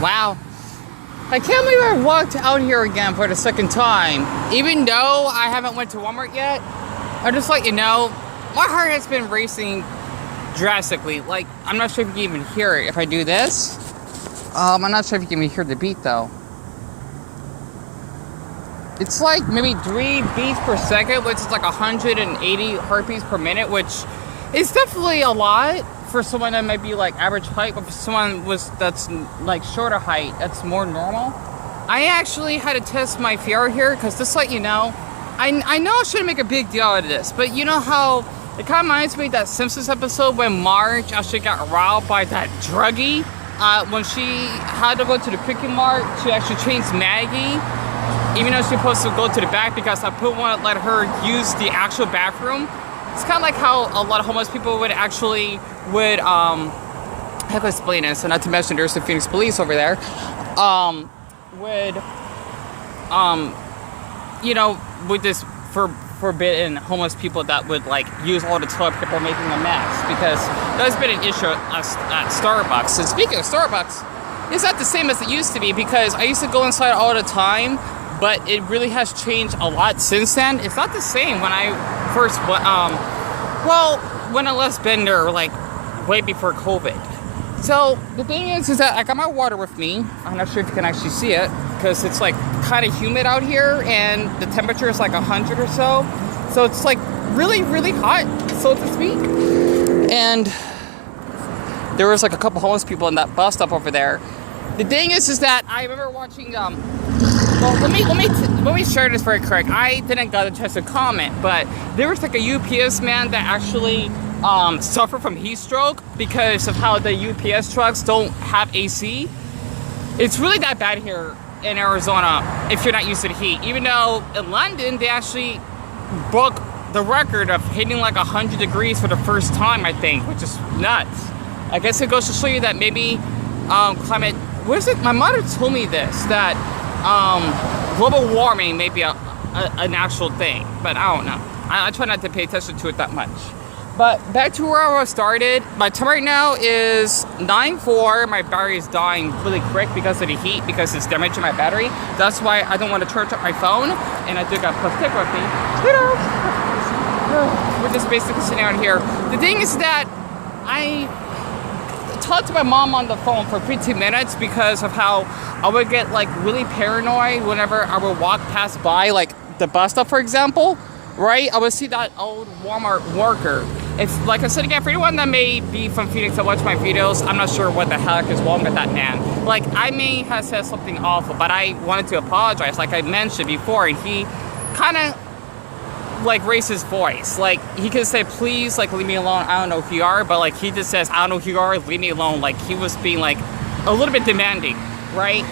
Wow. I can't believe I walked out here again for the second time. Even though I haven't went to Walmart yet, I'll just let you know, my heart has been racing drastically. Like, I'm not sure if you can even hear it if I do this. I'm not sure if you can even hear the beat though. It's like maybe 3 beats per second, which is like 180 heartbeats per minute, which is definitely a lot for someone that might be like average height, but for someone that's like shorter height, that's more normal. I actually had to test my fear here because just like you know, I know I shouldn't make a big deal out of this, but you know how it kind of reminds me of that Simpsons episode when Marge actually got robbed by that druggie when she had to go to the Quickie Mart to actually change Maggie, even though she's supposed to go to the back because I won't let her use the actual bathroom. It's kind of like how a lot of homeless people would how can I explain this? And not to mention there's the Phoenix police over there, with this forbidden homeless people that would like use all the toilet paper making a mess, because that's been an issue at Starbucks. And speaking of Starbucks, it's not the same as it used to be, because I used to go inside all the time, but it really has changed a lot since then. It's not the same when I first when I last been there, like way before COVID. So the thing is that I got my water with me. I'm not sure if you can actually see it because it's like kind of humid out here and the temperature is like 100 or so. So it's like really, really hot, so to speak. And there was like a couple homeless people in that bus stop over there. The thing is that I remember watching, well, let me share this very quick. I didn't get a chance to comment, but there was like a UPS man that actually suffered from heat stroke because of how the UPS trucks don't have AC. It's really that bad here in Arizona if you're not used to the heat. Even though in London, they actually broke the record of hitting like 100 degrees for the first time, I think, which is nuts. I guess it goes to show you that maybe climate, what is it? My mother told me this, that global warming may be an actual thing, but I don't know. I try not to pay attention to it that much. But back to where I started, my time right now is 9:04. My battery is dying really quick because of the heat, because it's damaging my battery. That's why I don't want to charge up my phone, and I do got plus stick with me. We're just basically sitting out here. The thing is that I talked to my mom on the phone for 15 minutes because of how I would get like really paranoid whenever I would walk past by like the bus stop, for example, right? I would see that old Walmart worker. It's like I said again, for anyone that may be from Phoenix that watch my videos, I'm not sure what the heck is wrong with that man. Like, I may have said something awful, but I wanted to apologize like I mentioned before, and he kind of like raise his voice. Like, he could say, please, like, leave me alone, I don't know who you are, but like he just says, I don't know who you are, leave me alone. Like, he was being like a little bit demanding, right?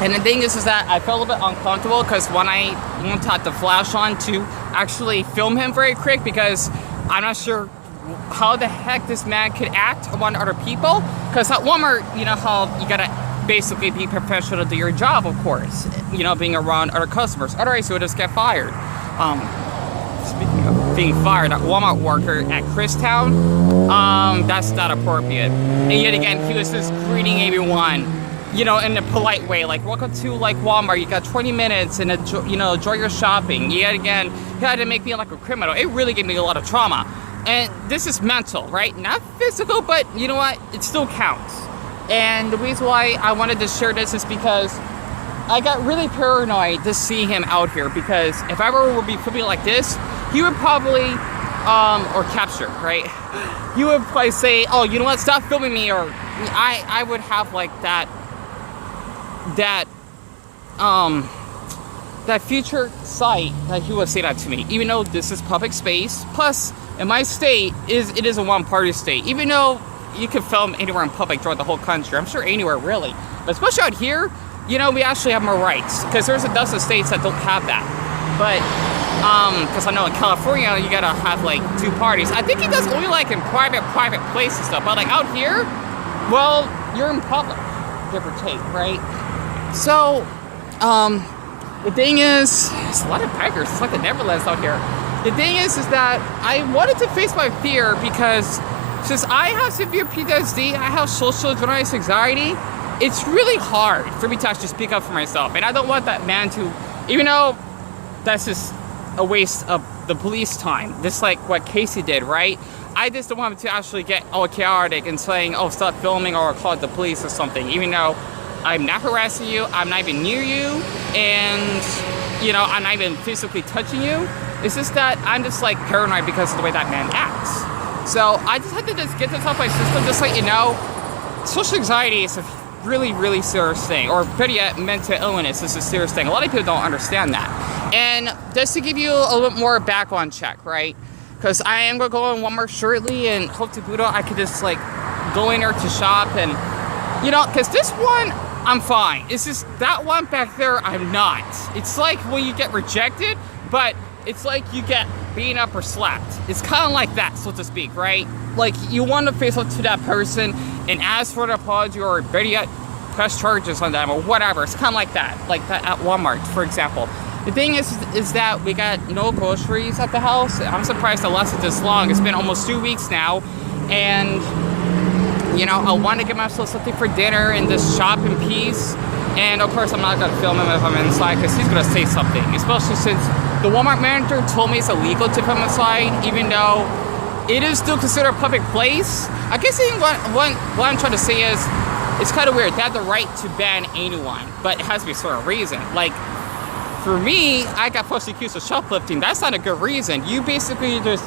And the thing is that I felt a little bit uncomfortable because when I wanted the flash on to actually film him very quick, because I'm not sure how the heck this man could act around other people, because at Walmart, you know how you gotta basically be professional to do your job, of course, you know, being around other customers, otherwise you would just get fired. Speaking of being fired, that Walmart worker at Christown, that's not appropriate. And yet again, he was just greeting everyone, you know, in a polite way, like, welcome to like Walmart, you got 20 minutes and enjoy your shopping. Yet again, he had to make me like a criminal. It really gave me a lot of trauma. And this is mental, right? Not physical, but you know what? It still counts. And the reason why I wanted to share this is because I got really paranoid just seeing him out here, because if I ever would be filming like this, he would probably, or capture, right? He would probably say, oh, you know what, stop filming me, or I would have like that future sight that he would say that to me, even though this is public space. Plus, in my state, it is a one-party state, even though you can film anywhere in public throughout the whole country. I'm sure anywhere, really. But especially out here, you know, we actually have more rights, because there's a dozen states that don't have that. But, because I know in California, you gotta have like 2 parties. I think he does only like in private places stuff, but like out here, well, you're in public, give or take, right? So, the thing is, it's a lot of tigers. It's like the Neverlands out here. The thing is that I wanted to face my fear, because since I have severe PTSD, I have social generalized anxiety, it's really hard for me to actually speak up for myself. And I don't want that man to, even though that's just a waste of the police time, just like what Casey did, right? I just don't want him to actually get all chaotic and saying, oh, stop filming or call the police or something, even though I'm not harassing you, I'm not even near you, and, you know, I'm not even physically touching you. It's just that I'm just like paranoid because of the way that man acts. So I just had to just get this off my system, just let you know, social anxiety is a really, really serious thing, or better yet, mental illness is a serious thing. A lot of people don't understand that. And just to give you a little bit more background check, right? Because I am going to go in Walmart shortly, and hope to Buddha I could just like go in there to shop, and you know, because this one I'm fine. It's just that one back there I'm not. It's like when you get rejected, but it's like you get beaten up or slapped. It's kind of like that, so to speak, right? Like you want to face up to that person and ask for an apology, or better yet, press charges on them or whatever. It's kind of like that at Walmart, for example. The thing is that we got no groceries at the house. I'm surprised it lasted this long. It's been almost 2 weeks now, and you know, I want to get myself something for dinner and just shop in peace. And of course, I'm not gonna film him if I'm inside, because he's gonna say something. Especially since the Walmart manager told me it's illegal to film inside, even though it is still considered a public place. I guess what I'm trying to say is, it's kind of weird. They have the right to ban anyone, but it has to be for a reason. Like, for me, I got falsely accused of shoplifting. That's not a good reason. You basically just,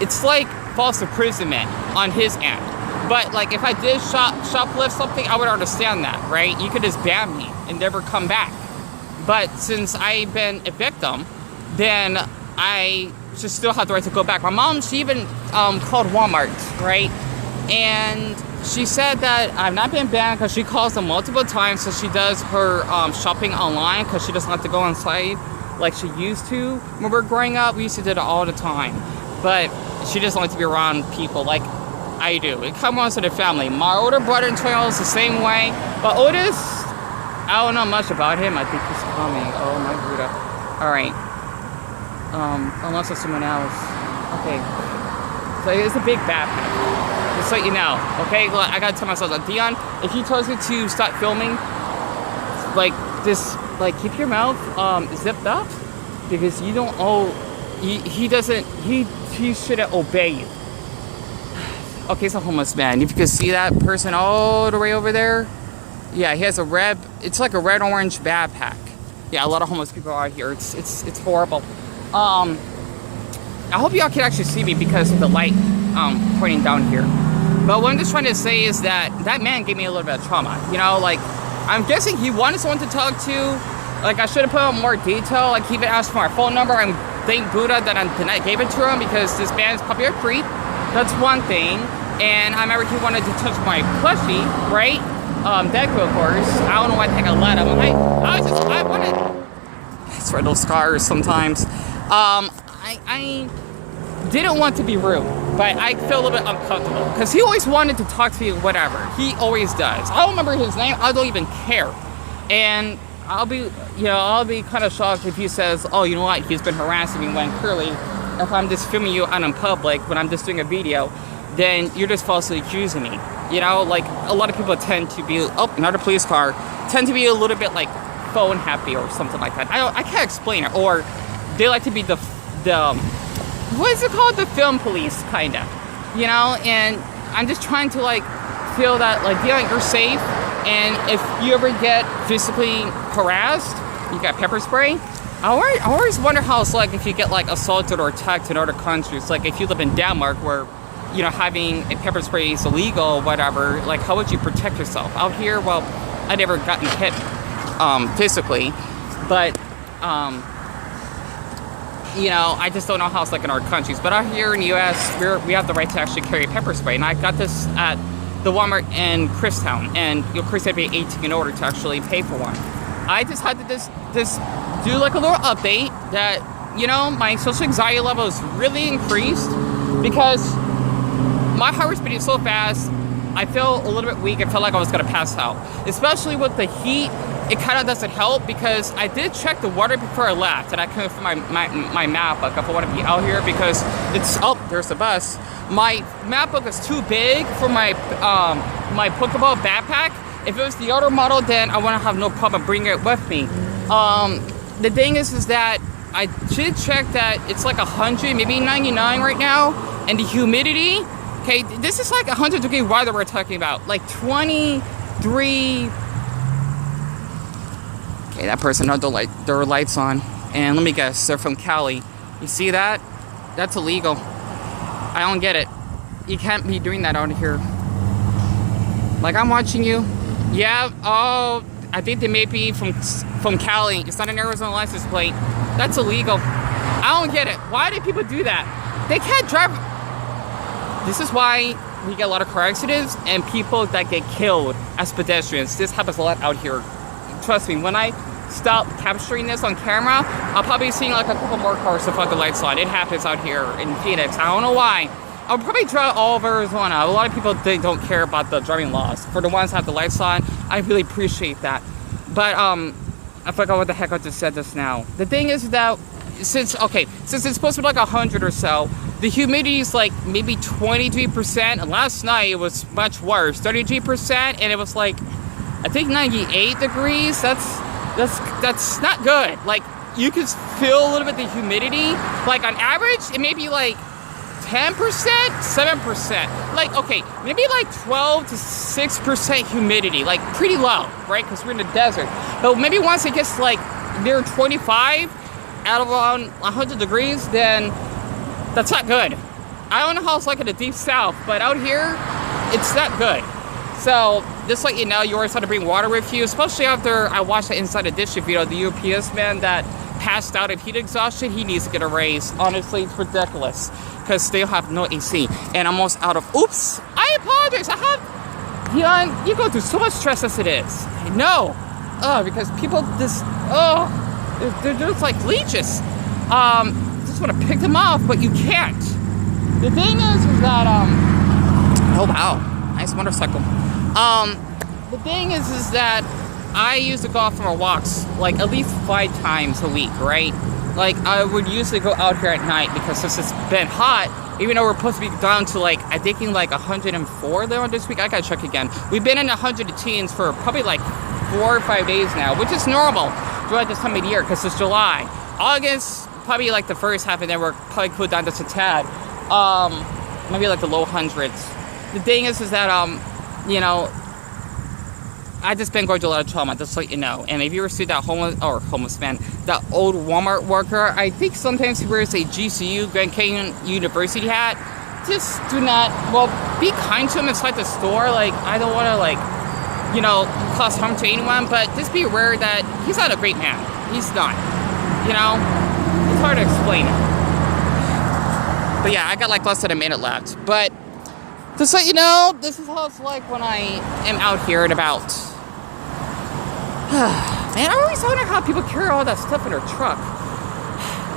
it's like false imprisonment on his end. But like, if I did shoplift something, I would understand that, right? You could just ban me and never come back. But since I've been a victim, then I should still have the right to go back. My mom, she even called Walmart, right? And she said that I've not been banned because she calls them multiple times, so she does her shopping online because she doesn't have to go inside like she used to. When we were growing up, we used to do it all the time. But she doesn't like to be around people like I do. It comes onto the family. My older brother and twin is the same way. But Otis, I don't know much about him. I think he's coming. Oh my Buddha. Alright. Unless it's someone else. Okay. So it's a big backpack. Just so you know, okay? Well, I gotta tell myself that Dion, if he tells me to stop filming, like, just, like, keep your mouth zipped up, because you don't owe, he shouldn't obey you. Okay, it's a homeless man. If you can see that person all the way over there, yeah, he has a red, it's like a red-orange backpack. Yeah, a lot of homeless people are out here. It's horrible. I hope y'all can actually see me because of the light pointing down here. But what I'm just trying to say is that that man gave me a little bit of trauma. You know, like, I'm guessing he wanted someone to talk to. Like, I should have put out more detail. Like, he even asked for my phone number. And thank Buddha that I gave it to him, because this man is probably a creep. That's one thing. And I remember he wanted to touch my plushie, right? Deku, of course. I don't know why the heck I let him. I wanted... It's for those scars sometimes. I didn't want to be rude, but I feel a little bit uncomfortable because he always wanted to talk to you, whatever. He always does. I don't remember his name. I don't even care. And I'll be kind of shocked if he says, oh, you know what, he's been harassing me, when clearly, if I'm just filming you out in public when I'm just doing a video, then you're just falsely accusing me. You know, like, a lot of people tend to be, oh, another police car, tend to be a little bit like phone happy or something like that. I can't explain it. Or they like to be the what is it called? The film police, kind of. You know, and I'm just trying to, like, feel that, like, yeah, you're safe. And if you ever get physically harassed, you got pepper spray. I always wonder how it's like if you get, like, assaulted or attacked in other countries. Like, if you live in Denmark, where, you know, having a pepper spray is illegal or whatever, like, how would you protect yourself? Out here, well, I never gotten hit physically, but you know, I just don't know how it's like in our countries. But out here in the U.S., we have the right to actually carry pepper spray. And I got this at the Walmart in Christown. And of course, I'd be 18 in order to actually pay for one. I just had to just do like a little update that, you know, my social anxiety level is really increased because my heart was beating so fast. I feel a little bit weak. I felt like I was going to pass out. Especially with the heat, it kind of doesn't help because I did check the water before I left, and I couldn't find my map book if I want to be out here because it's, oh, there's the bus. My map book is too big for my my Pokeball backpack, If it was the older model, then I wouldn't have no problem bringing it with me. The thing is that I did check that it's like 100, maybe 99 right now, and the humidity. Okay, this is like 100-degree weather we're talking about, like 23. Okay, that person had their lights on, and let me guess, they're from Cali. You see that? That's illegal. I don't get it. You can't be doing that out here. Like, I'm watching you. Yeah, oh, I think they may be from Cali. It's not an Arizona license plate. That's illegal. I don't get it. Why do people do that? They can't drive. This is why we get a lot of car accidents and people that get killed as pedestrians. This happens a lot out here. Trust me, when I stop capturing this on camera, I'll probably see like a couple more cars with the lights on. It happens out here in Phoenix. I don't know why. I'll probably drive all over Arizona. A lot of people, they don't care about the driving laws. For the ones that have the lights on, I really appreciate that. But I forgot what the heck I just said just now. The thing is that since it's supposed to be like 100 or so, the humidity is like maybe 23%. And last night it was much worse, 33%, and it was like I think 98 degrees. That's not good. Like, you can feel a little bit the humidity. Like on average, it may be like 10%, 7%. Like, okay, maybe like 12 to 6% humidity, like pretty low, right? Because we're in the desert. But maybe once it gets like near 25 out of around 100 degrees, then that's not good. I don't know how it's like in the deep south, but out here, it's not good. So, just let you know, you always have to bring water with you, especially after I watched the Inside Edition video, the UPS man that passed out of heat exhaustion. He needs to get a raise. Honestly, it's ridiculous because they have no AC. And I'm almost out of, oops, I apologize. Dion, you go through so much stress as it is. I know. Because people just, they're just like leeches. Just want to pick them off, but you can't. The thing is that, oh wow, nice motorcycle. The thing is that I used to go out for walks like at least 5 times a week, right? Like, I would usually go out here at night because since it's been hot, even though we're supposed to be down to like, I think 104 there this week. I gotta check again. We've been in the 100 teens for probably like 4 or 5 days now, which is normal throughout this time of year because it's July. August, probably like the first half, and then we're probably cooled down just a tad. Maybe like the low hundreds. The thing is that, you know, I just been going through a lot of trauma, just so you know. And if you ever see that homeless man, that old Walmart worker, I think sometimes he wears a GCU, Grand Canyon University hat. Just do not, well, be kind to him inside the store. Like, I don't want to, like, you know, cause harm to anyone, but just be aware that he's not a great man. He's not. You know? It's hard to explain it. But yeah, I got like less than a minute left. But just so you know, this is how it's like when I am out here and about. Man, I always wonder how people carry all that stuff in their truck.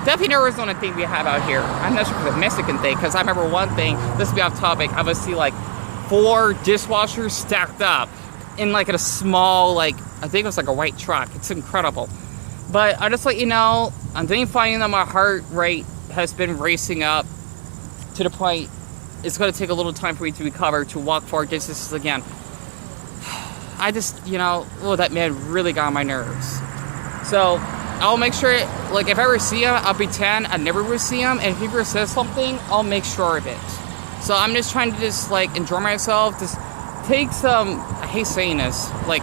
Definitely an Arizona thing we have out here. I'm not sure if it's a Mexican thing, because I remember one thing, this will be off topic, I would see like 4 dishwashers stacked up in like a small, like, I think it was like a white truck. It's incredible. But I'll just let you know, I'm finding that my heart rate has been racing up to the point it's going to take a little time for me to recover, to walk 4 distances again. I just, you know, that man really got on my nerves. So, I'll make sure, like, if I ever see him, I'll pretend I never will see him, and if he ever says something, I'll make sure of it. So, I'm just trying to just, like, enjoy myself, just take some, I hate saying this, like,